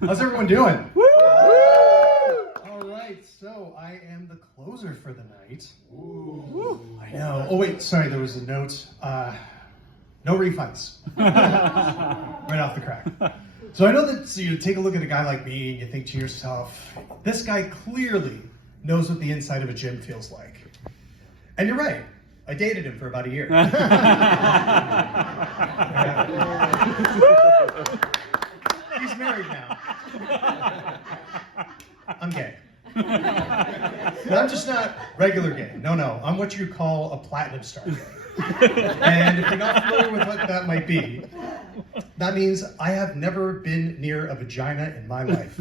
How's everyone doing? Woo! All right, so I am the closer for the night. Woo! I know. Oh wait, sorry, there was a note. No refunds. Right off the crack. So I know that you take a look at a guy like me and you think to yourself, this guy clearly knows what the inside of a gym feels like. And you're right. I dated him for about a year. He's married now. I'm gay. But I'm just not regular gay. No. I'm what you call a platinum star gay. And if you're not familiar with what that might be, that means I have never been near a vagina in my life.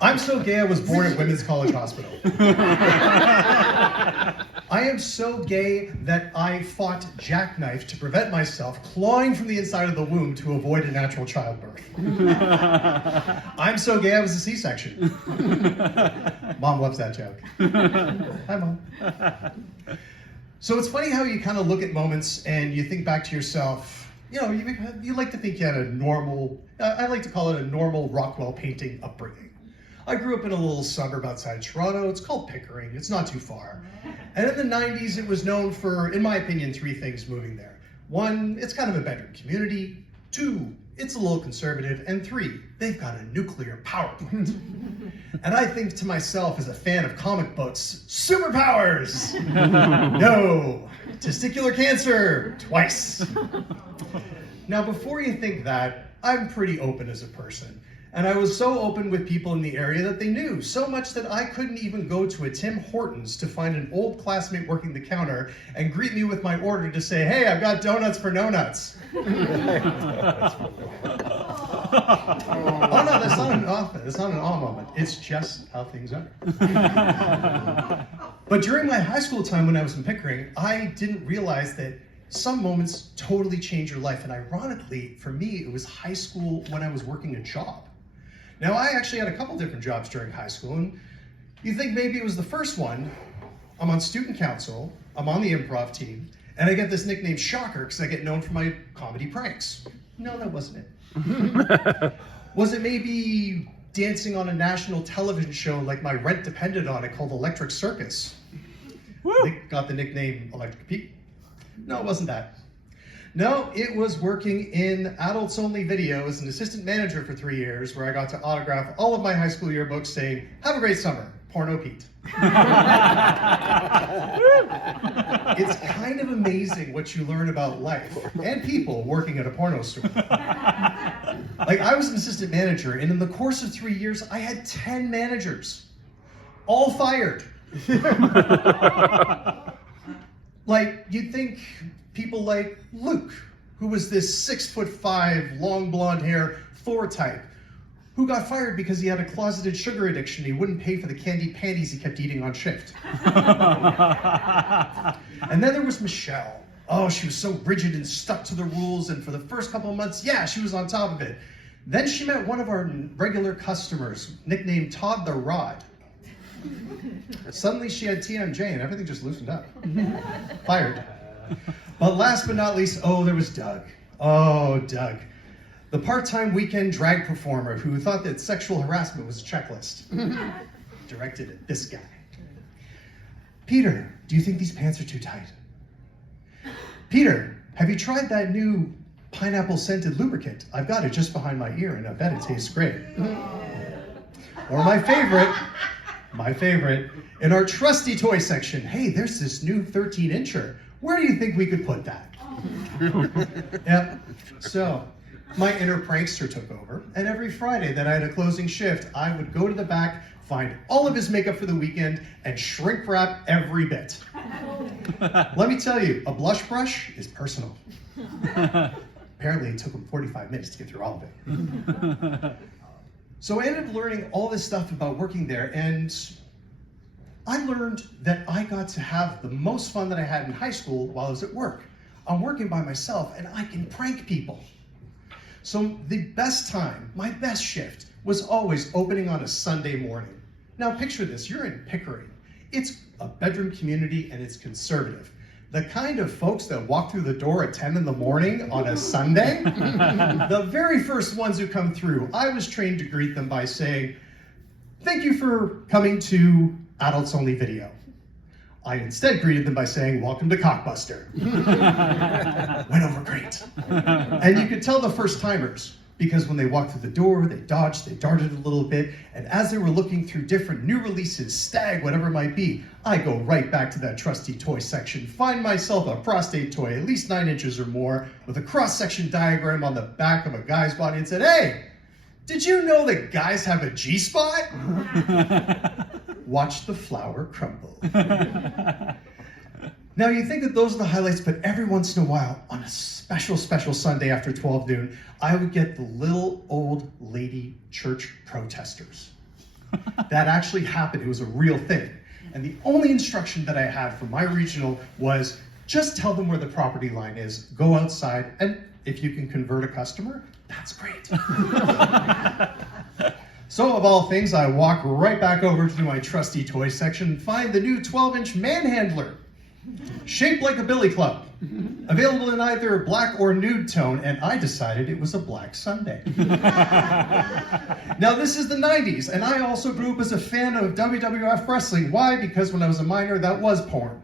I'm so gay I was born at Women's College Hospital. I am so gay that I fought jackknife to prevent myself clawing from the inside of the womb to avoid a natural childbirth. I'm so gay I was a C-section. Mom loves that joke. Hi, Mom. So it's funny how you kind of look at moments and you think back to yourself, you know, you like to think you had a normal, I like to call it a normal Rockwell painting upbringing. I grew up in a little suburb outside Toronto. It's called Pickering. It's not too far. And in the 90s, it was known for, in my opinion, three things moving there. One, it's kind of a bedroom community. Two, it's a little conservative. And three, they've got a nuclear power plant. And I think to myself, as a fan of comic books, superpowers! No! Testicular cancer! Twice! Now, before you think that, I'm pretty open as a person. And I was so open with people in the area that they knew, so much that I couldn't even go to a Tim Hortons to find an old classmate working the counter and greet me with my order to say, hey, I've got donuts for no nuts. Oh no, that's not an often. It's not an awe moment. It's just how things are. But during my high school time when I was in Pickering, I didn't realize that some moments totally change your life. And ironically, for me, it was high school when I was working a job. Now, I actually had a couple different jobs during high school, and you think maybe it was the first one. I'm on student council, I'm on the improv team, and I get this nickname Shocker because I get known for my comedy pranks. No, that wasn't it. Was it maybe dancing on a national television show like my rent depended on it called Electric Circus? They got the nickname Electric Pete. No, it wasn't that. No, it was working in adults only video as an assistant manager for 3 years, where I got to autograph all of my high school yearbooks saying, have a great summer, Porno Pete. It's kind of amazing what you learn about life and people working at a porno store. Like, I was an assistant manager, and in the course of 3 years, I had 10 managers, all fired. Like, you'd think people like Luke, who was this 6'5", long blonde hair, Thor type, who got fired because he had a closeted sugar addiction. He wouldn't pay for the candy panties he kept eating on shift. And then there was Michelle. Oh, she was so rigid and stuck to the rules, and for the first couple of months, yeah, she was on top of it. Then she met one of our regular customers, nicknamed Todd the Rod. Suddenly she had TMJ and everything just loosened up. Fired. But last but not least, there was Doug. Oh, Doug. The part-time weekend drag performer who thought that sexual harassment was a checklist. Directed at this guy. Peter, do you think these pants are too tight? Peter, have you tried that new pineapple-scented lubricant? I've got it just behind my ear and I bet it tastes great. Or my favorite, in our trusty toy section, hey, there's this new 13-incher. Where do you think we could put that? Yep. So, my inner prankster took over, and every Friday that I had a closing shift, I would go to the back, find all of his makeup for the weekend, and shrink wrap every bit. Let me tell you, a blush brush is personal. Apparently, it took him 45 minutes to get through all of it. So I ended up learning all this stuff about working there, and I learned that I got to have the most fun that I had in high school while I was at work. I'm working by myself, and I can prank people. So the best time, my best shift, was always opening on a Sunday morning. Now picture this, you're in Pickering. It's a bedroom community, and it's conservative. The kind of folks that walk through the door at 10 in the morning on a Sunday, the very first ones who come through, I was trained to greet them by saying, "Thank you for coming to Adults Only Video." I instead greeted them by saying, "Welcome to Cockbuster." Went over great. And you could tell the first timers, because when they walked through the door, they dodged, they darted a little bit, and as they were looking through different new releases, Stag, whatever it might be, I go right back to that trusty toy section, find myself a prostate toy, at least 9 inches or more, with a cross-section diagram on the back of a guy's body, and said, "Hey, did you know that guys have a G-spot?" Watch the flower crumble. Now you think that those are the highlights, but every once in a while, on a special Sunday after 12 noon, I would get the little old lady church protesters. That actually happened. It was a real thing. And the only instruction that I had from my regional was just tell them where the property line is, go outside, and if you can convert a customer, that's great. So of all things, I walk right back over to my trusty toy section and find the new 12-inch Manhandler, shaped like a billy club, available in either black or nude tone, and I decided it was a Black Sunday. Now this is the 90s, and I also grew up as a fan of WWF wrestling. Why? Because when I was a minor, that was porn.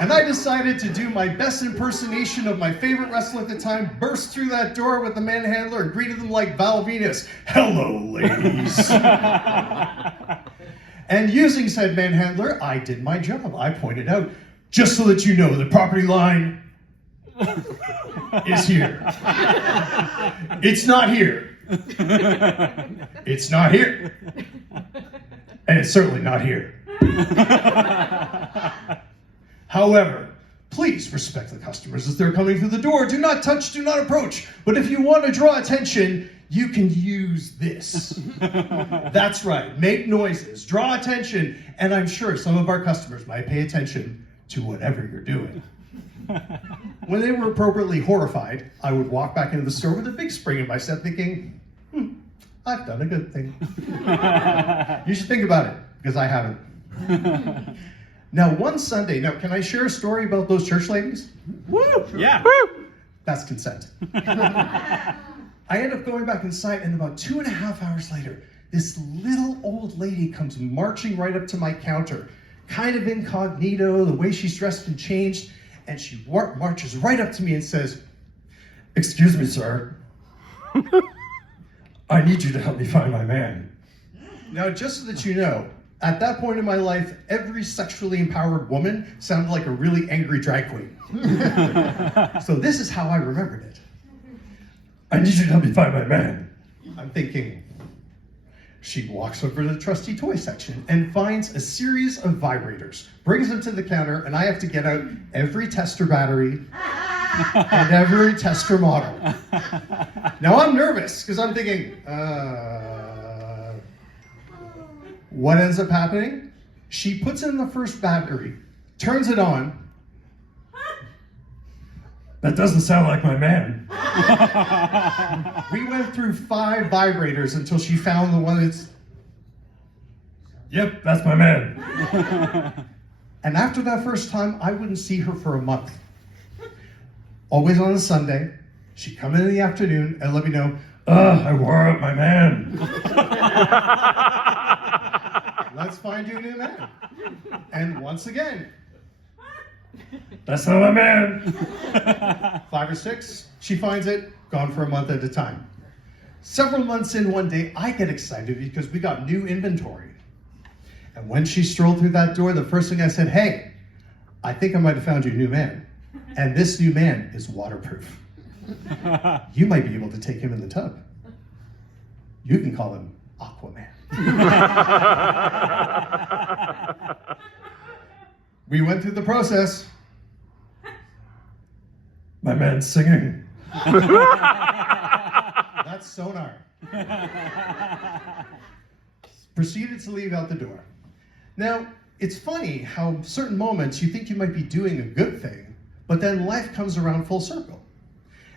And I decided to do my best impersonation of my favorite wrestler at the time, burst through that door with the Manhandler and greeted them like Val Venus. "Hello, ladies." And using said Manhandler, I did my job. I pointed out, "Just so that you know, the property line is here. It's not here. It's not here. And it's certainly not here. However, please respect the customers as they're coming through the door. Do not touch, do not approach. But if you want to draw attention, you can use this." That's right, make noises, draw attention, and I'm sure some of our customers might pay attention to whatever you're doing. When they were appropriately horrified, I would walk back into the store with a big spring in my step thinking, I've done a good thing. You should think about it, because I haven't. Now, one Sunday, can I share a story about those church ladies? Woo! Yeah. Woo! That's consent. I end up going back inside, and about 2.5 hours later, this little old lady comes marching right up to my counter, kind of incognito, the way she's dressed and changed, and she marches right up to me and says, "Excuse me, sir. I need you to help me find my man." Now, just so that you know, at that point in my life, every sexually empowered woman sounded like a really angry drag queen. So this is how I remembered it. "I need you to help me find my man." I'm thinking, she walks over to the trusty toy section and finds a series of vibrators, brings them to the counter, and I have to get out every tester battery and every tester model. Now I'm nervous, because I'm thinking, what ends up happening? She puts in the first battery, turns it on. "That doesn't sound like my man." We went through 5 vibrators until she found the one that's, "Yep, that's my man." And after that first time, I wouldn't see her for a month. Always on a Sunday, she'd come in the afternoon and let me know, "I wore out my man. Let's find you a new man." And once again, "That's not my man." 5 or 6, she finds it, gone for a month at a time. Several months in, one day, I get excited because we got new inventory. And when she strolled through that door, the first thing I said, "Hey, I think I might have found you a new man. And this new man is waterproof. You might be able to take him in the tub. You can call him Aquaman." We went through the process. "My man's singing." That's sonar. Proceeded to leave out the door. Now, it's funny how certain moments you think you might be doing a good thing, but then life comes around full circle.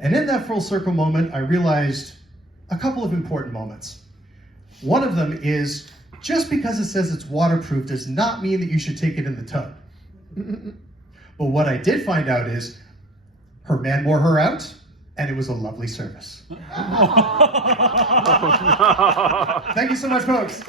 And in that full circle moment, I realized a couple of important moments. One of them is, just because it says it's waterproof does not mean that you should take it in the tub. But what I did find out is, her man wore her out, and it was a lovely service. Thank you so much, folks.